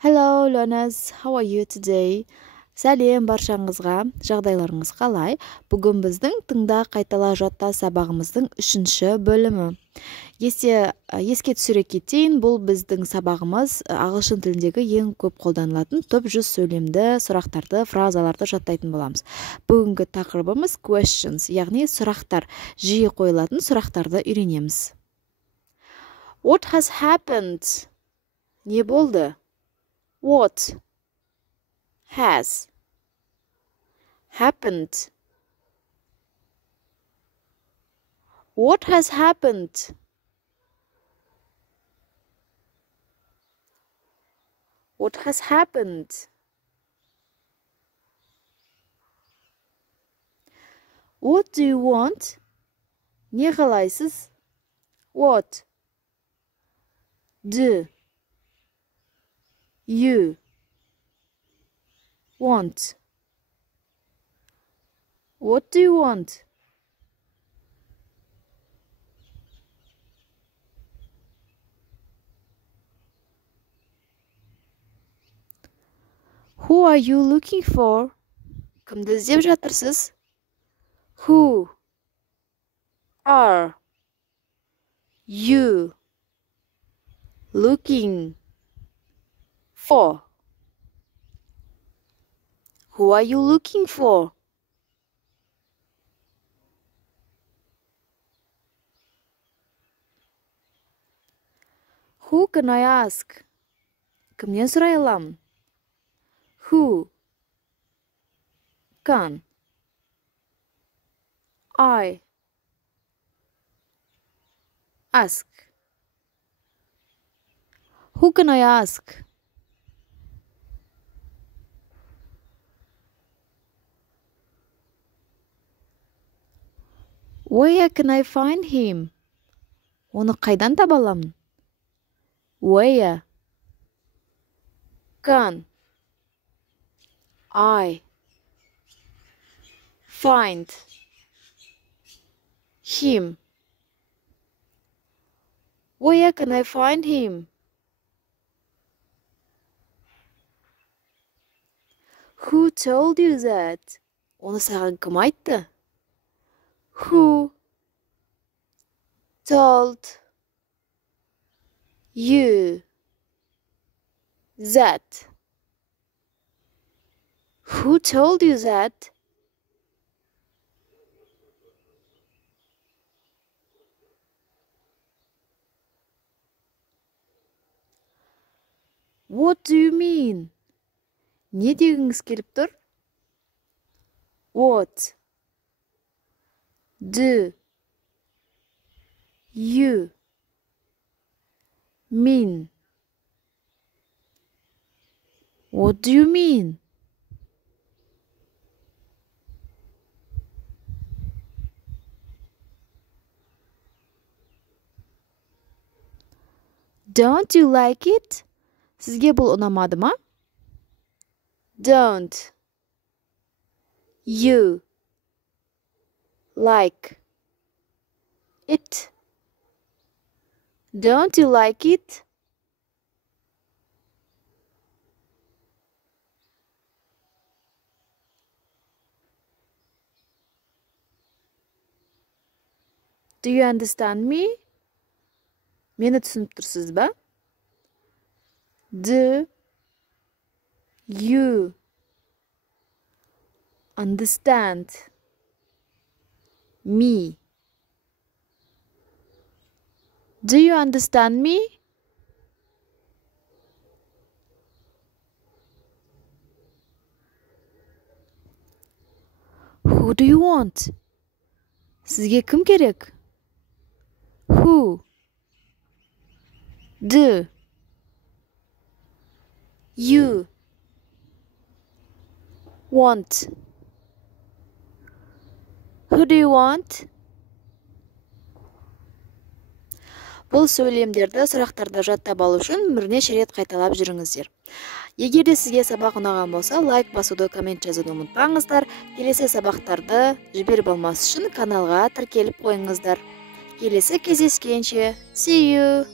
Hello learners, how are you today? Сәлем баршаңызға, жағдайларыңыз қалай? Бүгін біздің тыңда қайтала жатта сабағымыздың 3-ші бөлімі. Еске түсіре кетейін, бұл біздің сабағымыз ағылшын тіліндегі ең көп қолданылатын топ 100 сөйлемді, сұрақтарды, фразаларды жаттайтын боламыз. Бүгінгі тақырыбымыз questions, яғни сұрақтар, жиі қойылатын сұрақтарды үйренеміз. What has happened? Не болды? What has happened? What has happened? What has happened? What do you want? Не қалайсыз? What do you want? What do you want? Who are you looking for? Кімді іздеп жатырсыз? Who are you looking for? Who are you looking for? Who can I ask? Кімнен сұрай аламын? Who can I ask? Who can I ask? Where can I find him? Оны қайдан таба аламын? Where can I find him? Where can I find him? Who told you that? Оны саған кім айтты? Who told you that? Who told you that? What do you mean? Не дегіңіз келіп тұр? What do you mean? What do you mean? Don't you like it? Сізге бұл ұнамады ма? Don't you like it? Don't you like it? Do you understand me? Мені түсініп тұрсыз ба? Do you understand me? Do you understand me? Who do you want? Сізге кім керек? Who do you want? Who do you want? Бұл сөйлемдерді, сұрақтарды жаттап алу үшін бірнеше рет қайталап жүріңіздер. Егер де сізге сабақ ұнаған болса, лайк басуды, коммент жазуды ұмытпаңыздар. Келесі сабақтарды жіберіп алмас үшін каналға тіркеліп қойыңыздар. Келесі кездескенше. See you!